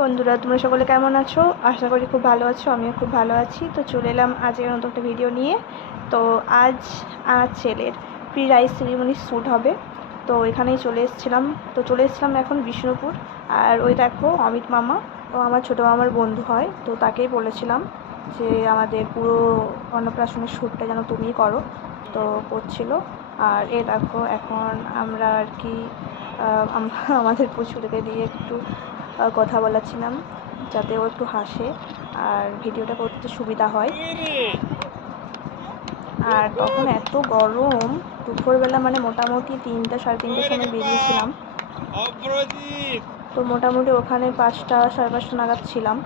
বন্ধুরা, তোমরা সকলে কেমন আছো? আশা করি খুব ভালো আছো। আমিও খুব ভালো আছি। তো চলে এলাম আজকের নতুন একটা ভিডিও নিয়ে। তো আজ আমার ছেলের প্রি রাইস সেরিমনির শ্যুট হবে, তো এখানেই চলে এসেছিলাম এখন বিষ্ণুপুর। আর ওই দেখো অমিত মামা, ও আমার ছোটো মামার বন্ধু হয়, তো তাকেই বলেছিলাম যে আমাদের পুরো অন্নপ্রাশনের শ্যুটটা যেন তুমিই করো, তো করছিল। আর এ দেখো এখন আমরা আর কি আমাদের পুচুটাকে দিয়ে একটু কথা বলাচ্ছিলাম যাতে ও একটু হাসে আর ভিডিওটা করতে সুবিধা হয়। আর তখন এত গরম, দুপুরবেলা মানে মোটামুটি 3টা সাড়ে 3টার সময় বেরিয়েছিলাম, তো মোটামুটি ওখানে 5টা সাড়ে 5টা নাগাদ ছিলাম।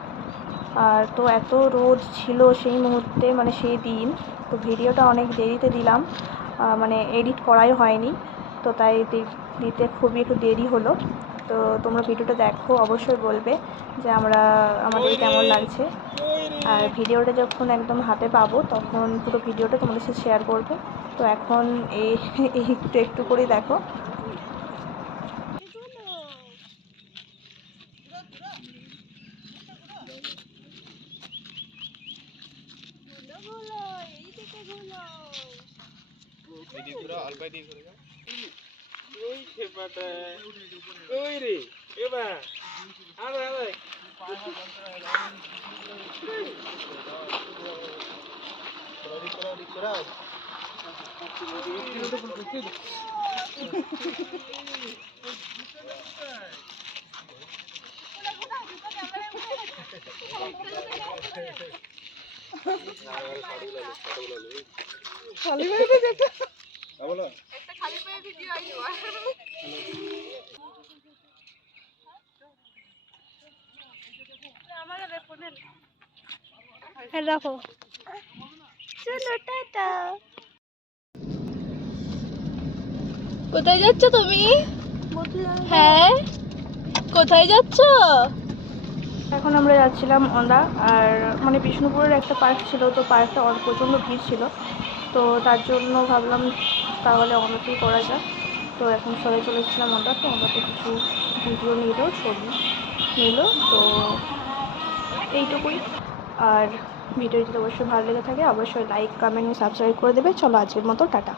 আর তো এত রোদ ছিল সেই মুহূর্তে, মানে সেই দিন। তো ভিডিওটা অনেক দেরিতে দিলাম, মানে এডিট করাই হয়নি, তো তাই দিতে খুবই একটু দেরি হলো। তো তোমরা ভিডিওটা দেখো, অবশ্যই বলবে যে আমাদের কেমন লাগছে। আর ভিডিওটা যখন একদম হাতে পাবো তখন পুরো ভিডিওটা তোমাদের সাথে শেয়ার করবো। তো এখন এই একটু একটু করে দেখো। রাখো, চলো টাটা। কোথায় যাচ্ছ তুমি? হ্যাঁ, কোথায় যাচ্ছ? এখন আমরা যাচ্ছিলাম ওন্দা, আর মানে বিষ্ণুপুরের একটা পার্ক ছিল, তো পার্কটা প্রচণ্ড ভিড় ছিল, তো তার জন্য ভাবলাম তাহলে ওন্দাতেই করা যাক। তো এখন সবাই চলে এসেছিলাম ওন্দা, তো ওন্দাতে কিছু ভিডিও নিল, ছবি নিল, তো এইটুকুই। আর ভিডিও যদি অবশ্যই ভালো লেগে থাকে অবশ্যই লাইক কমেন্ট সাবস্ক্রাইব করে দেবে। চলো আজকের মতো টাটা।